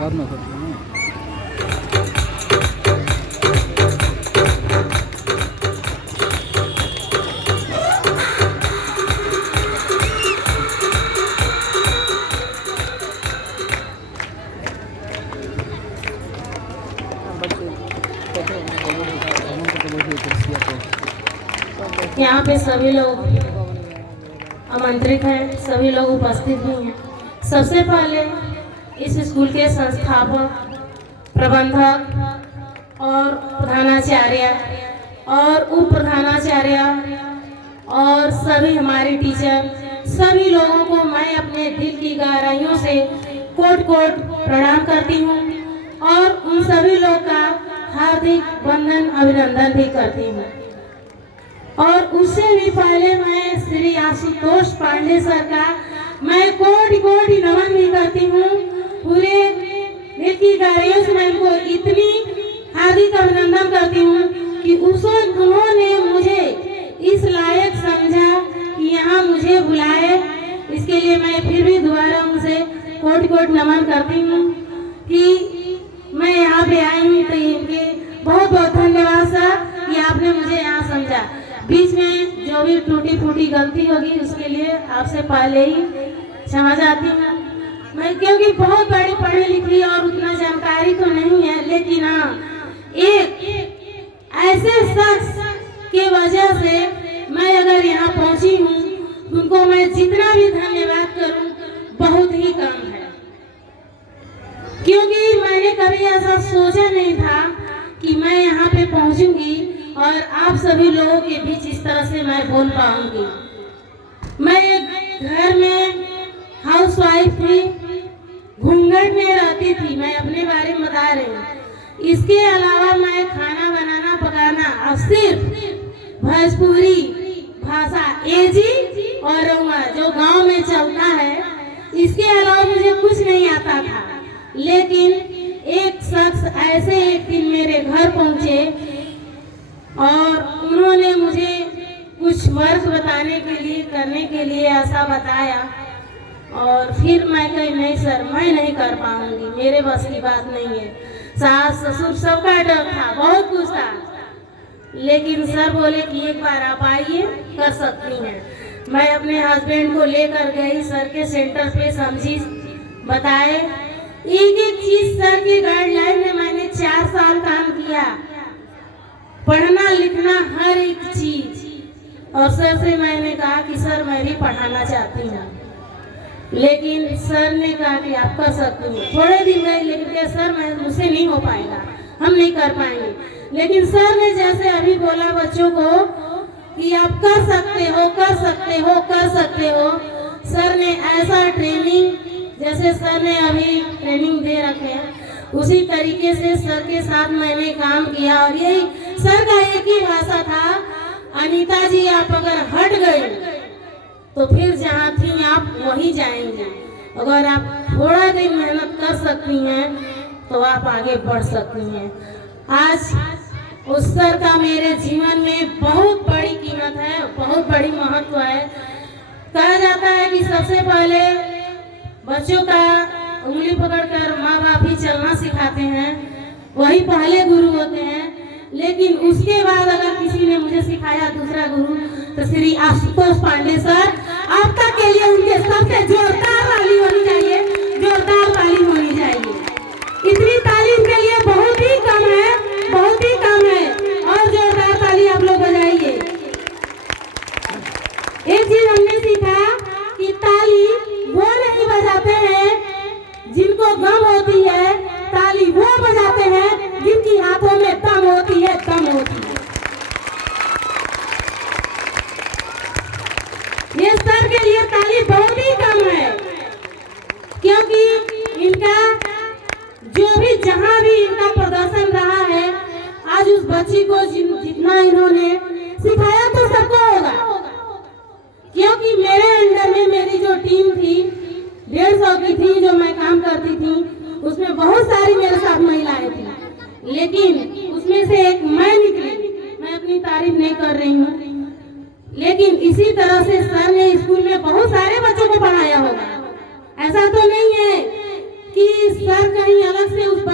और ना करते हैं। यहाँ पे सभी लोग आमंत्रित हैं, सभी लोग उपस्थित भी हैं। सबसे पहले इस स्कूल के संस्थापक, प्रबंधक और प्रधानाचार्य और उप प्रधानाचार्य और सभी हमारे टीचर, सभी लोगों को मैं अपने दिल की गहराइयों से कोट कोट प्रणाम करती हूँ और उन सभी लोग का हार्दिक वंदन अभिनंदन भी करती हूँ। और उससे भी पहले मैं श्री आशुतोष पांडे सर का मैं कोटि कोटि नमन भी करती हूँ। पूरे दिल की गहराइयों से मैं इनको इतनी हार्दिक अभिनंदन करती हूँ कि उन्होंने मुझे इस लायक समझा कि यहाँ मुझे बुलाए। इसके लिए मैं फिर भी दोबारा उनसे कोटि कोटि नमन करती हूँ कि मैं यहाँ पे आई हूँ। तो इनके बहुत बहुत धन्यवाद सर कि आपने मुझे यहाँ समझा। बीच में जो भी टूटी फूटी गलती होगी उसके लिए आपसे पहले ही क्षमा चाहती हूँ मैं, क्योंकि बहुत बड़ी पढ़ी लिखी और उतना जानकारी तो नहीं है, लेकिन हाँ एक ऐसे शख्स के वजह से मैं अगर यहाँ पहुँची हूँ, उनको मैं जितना भी धन्यवाद करूँ बहुत ही कम है। क्योंकि मैंने कभी ऐसा सोचा नहीं था कि मैं यहाँ पे पहुँचूंगी और आप सभी लोगों के बीच इस तरह से मैं बोल पाऊंगी। मैं एक घर में हाउसवाइफ थी, घूंघट में रहती थी, मैं अपने बारे में बता रही हूँ। इसके अलावा मैं खाना बनाना पकाना और सिर्फ भोजपुरी भाषा एजी और रउआ जो गांव में चलता है, इसके अलावा मुझे कुछ नहीं आता था। लेकिन एक शख्स ऐसे एक दिन मेरे घर पहुंचे और उन्होंने मुझे कुछ वर्क बताने के लिए करने के लिए ऐसा बताया और फिर मैं कही नहीं सर मैं नहीं कर पाऊंगी, मेरे बस की बात नहीं है। सास ससुर सबका डर था, बहुत कुछ था, लेकिन सर बोले कि एक बार आप आइए, कर सकती हैं। मैं अपने हस्बैंड को लेकर गई सर के सेंटर पे, समझी, बताए एक एक चीज सर की गाइडलाइन में मैंने 4 साल काम किया, पढ़ना लिखना हर एक चीज। और सर से मैंने कहा कि सर मैं भी पढ़ाना चाहती हूँ, लेकिन सर ने कहा कि आप कर सकती हो। थोड़े दिन गए लेकिन क्या सर मैं मुझसे नहीं हो पाएगा, हम नहीं कर पाएंगे। लेकिन सर ने जैसे अभी बोला बच्चों को कि आप कर सकते हो कर सकते हो कर सकते हो, सर ने ऐसा ट्रेनिंग जैसे सर ने अभी ट्रेनिंग दे रखे हैं उसी तरीके से सर के साथ मैंने काम किया। और यही सर का एक ही भाषा था, अनीता जी आप अगर हट गए तो फिर जहाँ थी आप वहीं जाएंगे, अगर आप थोड़ा दिन मेहनत कर सकती हैं तो आप आगे बढ़ सकती हैं। आज उस सर का मेरे जीवन में बहुत बड़ी कीमत है, बहुत बड़ी महत्व है। कहा जाता है कि सबसे पहले बच्चों का उंगली पकड़कर माँ बाप ही चलना सिखाते हैं, वही पहले गुरु होते हैं। लेकिन उसके बाद अगर किसी ने मुझे सिखाया दूसरा गुरु तो श्री आशुतोष पांडे सर। आपका के लिए उनके सबसे जोरदार ताली होनी चाहिए, जोरदार ताली होनी चाहिए। इतनी ताली इनके लिए बहुत ही कम है, बहुत ही कम है, और जोरदार ताली आप लोग बजाइए। एक चीज हमने सीखा कि ताली वो नहीं बजाते हैं जिनको गम होती है, ताली वो बजाते हैं जिनकी हाथों में दम होती है, दम होती है। ये सर के लिए ताली बहुत ही कम है, क्योंकि इनका जो भी जहां भी इनका प्रदर्शन रहा है, आज उस बच्ची को जितना इन्होंने सिखाया तो सबको होगा। क्योंकि मेरे अंडर में मेरी जो टीम थी 150 की थी, जो मैं काम करती थी, उसमें बहुत सारी मेरे साथ महिलाएं थी, लेकिन उसमें से एक मैं निकली। मैं अपनी तारीफ नहीं कर रही हूँ, लेकिन इसी तरह से सर ने स्कूल में बहुत सारे बच्चों को पढ़ाया होगा। ऐसा तो नहीं है कि सर कहीं अलग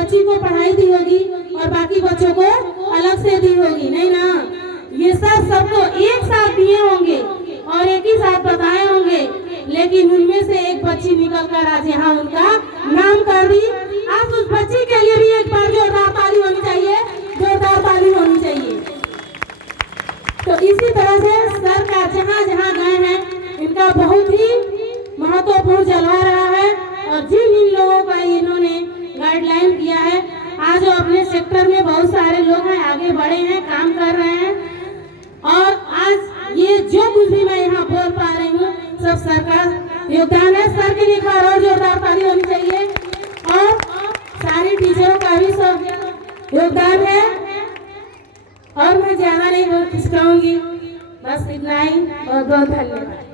बच्ची को पढ़ाई दी होगी और बाकी बच्चों को अलग से दी होगी, नहीं ना। ये सब सबको एक साथ दिए होंगे और एक ही साथ बताए होंगे, लेकिन उनमें से एक बच्ची निकल कर आज यहाँ उनका नाम कर दी। आज उस बच्ची के लिए भी एक बार जोरदार ताली होनी चाहिए, जोरदार ताली होनी चाहिए। तो इसी तरह से सरकार जहाँ जहाँ गए हैं इनका बहुत ही महत्वपूर्ण चला रहा है और जिन इन लोगों का इन्होंने गाइडलाइन किया है, आज अपने सेक्टर में बहुत सारे लोग हैं, आगे बढ़े हैं, काम कर रहे हैं। और आज ये जो कुछ भी मैं यहाँ बोल पा रही हूँ सब सरकार योगदान है। सर के लिए एक बार और जोरदार ताली होनी चाहिए और सारी टीचरों का भी सब योगदान है। और मैं ज्यादा नहीं बोल खिसकाऊंगी, बस इतना ही। बहुत बहुत धन्यवाद।